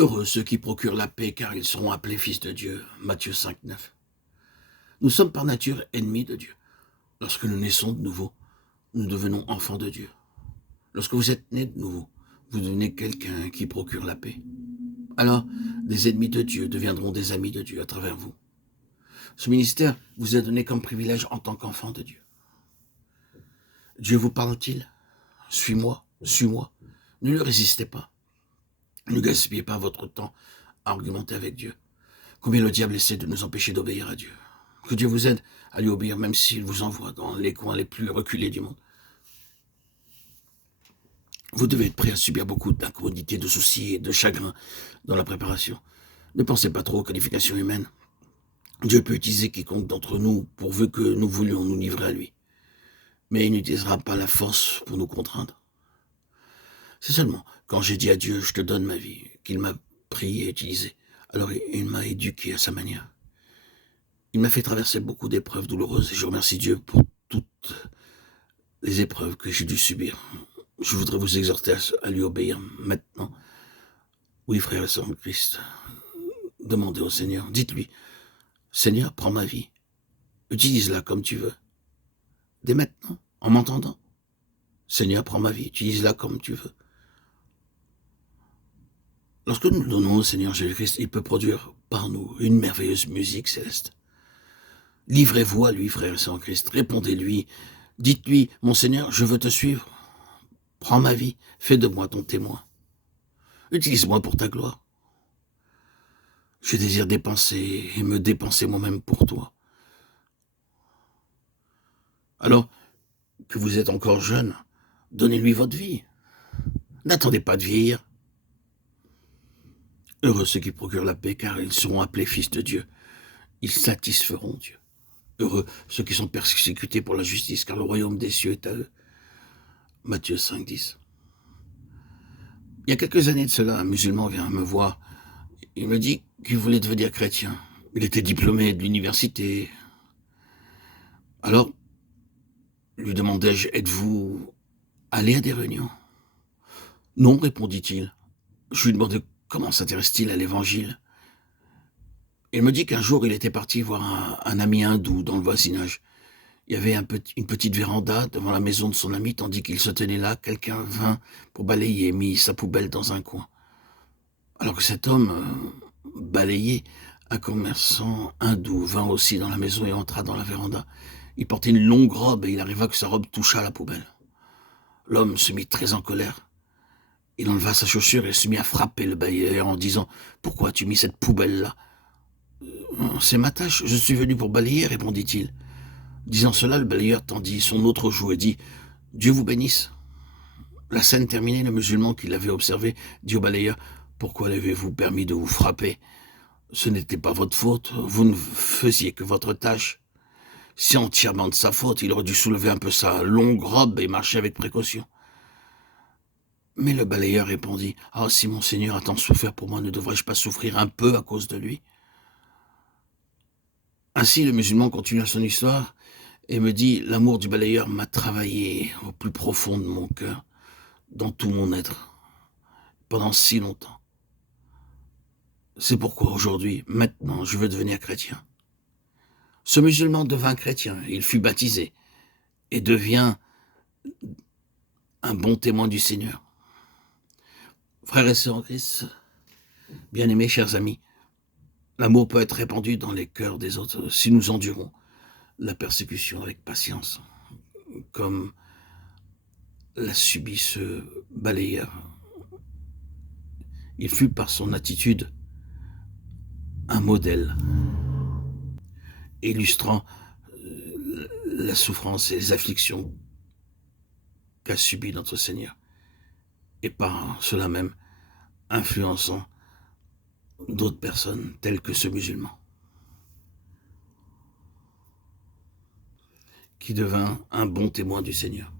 Heureux ceux qui procurent la paix, car ils seront appelés fils de Dieu. Matthieu 5, 9. Nous sommes par nature ennemis de Dieu. Lorsque nous naissons de nouveau, nous devenons enfants de Dieu. Lorsque vous êtes nés de nouveau, vous devenez quelqu'un qui procure la paix. Alors, des ennemis de Dieu deviendront des amis de Dieu à travers vous. Ce ministère vous est donné comme privilège en tant qu'enfant de Dieu. Dieu vous parle-t-il? Suis-moi, suis-moi. Ne lui résistez pas. Ne gaspillez pas votre temps à argumenter avec Dieu. Combien le diable essaie de nous empêcher d'obéir à Dieu. Que Dieu vous aide à lui obéir, même s'il vous envoie dans les coins les plus reculés du monde. Vous devez être prêt à subir beaucoup d'incommodités, de soucis et de chagrins dans la préparation. Ne pensez pas trop aux qualifications humaines. Dieu peut utiliser quiconque d'entre nous pourvu que nous voulions nous livrer à lui. Mais il n'utilisera pas la force pour nous contraindre. C'est seulement quand j'ai dit à Dieu, je te donne ma vie, qu'il m'a pris et utilisé. Alors il m'a éduqué à sa manière. Il m'a fait traverser beaucoup d'épreuves douloureuses et je remercie Dieu pour toutes les épreuves que j'ai dû subir. Je voudrais vous exhorter à lui obéir maintenant. Oui, frères et sœurs en Christ, demandez au Seigneur, dites-lui, Seigneur, prends ma vie, utilise-la comme tu veux. Dès maintenant, en m'entendant, Seigneur, prends ma vie, utilise-la comme tu veux. Lorsque nous le donnons au Seigneur Jésus-Christ, il peut produire par nous une merveilleuse musique céleste. Livrez-vous à lui, frères et sœurs en Christ, répondez-lui, dites-lui, mon Seigneur, je veux te suivre. Prends ma vie, fais de moi ton témoin. Utilise-moi pour ta gloire. Je désire dépenser et me dépenser moi-même pour toi. Alors que vous êtes encore jeune, donnez-lui votre vie. N'attendez pas de vieillir. Heureux ceux qui procurent la paix, car ils seront appelés fils de Dieu. Ils satisferont Dieu. Heureux ceux qui sont persécutés pour la justice, car le royaume des cieux est à eux. Matthieu 5, 10. Il y a quelques années de cela, un musulman vient me voir. Il me dit qu'il voulait devenir chrétien. Il était diplômé de l'université. Alors, lui demandai-je, êtes-vous allé à des réunions? Non, répondit-il. Je lui demandai comment s'intéresse-t-il à l'évangile. Il me dit qu'un jour, il était parti voir un ami hindou dans le voisinage. Il y avait une petite véranda devant la maison de son ami, tandis qu'il se tenait là, quelqu'un vint pour balayer et mit sa poubelle dans un coin. Alors que cet homme balayait, un commerçant hindou vint aussi dans la maison et entra dans la véranda. Il portait une longue robe et il arriva que sa robe toucha la poubelle. L'homme se mit très en colère. Il enleva sa chaussure et se mit à frapper le balayeur en disant « Pourquoi as-tu mis cette poubelle-là » C'est ma tâche, je suis venu pour balayer, répondit-il. Disant cela, le balayeur tendit son autre joue et dit « Dieu vous bénisse ». La scène terminée, le musulman qui l'avait observé dit au balayeur « Pourquoi l'avez-vous permis de vous frapper ? Ce n'était pas votre faute, vous ne faisiez que votre tâche. C'est entièrement de sa faute, il aurait dû soulever un peu sa longue robe et marcher avec précaution. » Mais le balayeur répondit « Ah, si mon Seigneur a tant souffert pour moi, ne devrais-je pas souffrir un peu à cause de lui ?» Ainsi, le musulman continua son histoire et me dit « L'amour du balayeur m'a travaillé au plus profond de mon cœur, dans tout mon être, pendant si longtemps. C'est pourquoi aujourd'hui, maintenant, je veux devenir chrétien. » Ce musulman devint chrétien, il fut baptisé et devient un bon témoin du Seigneur. Frères et sœurs en Christ, bien-aimés, chers amis, l'amour peut être répandu dans les cœurs des autres si nous endurons la persécution avec patience, comme l'a subi ce balayeur. Il fut par son attitude un modèle, illustrant la souffrance et les afflictions qu'a subi notre Seigneur, et par cela même influençant d'autres personnes telles que ce musulman, qui devint un bon témoin du Seigneur.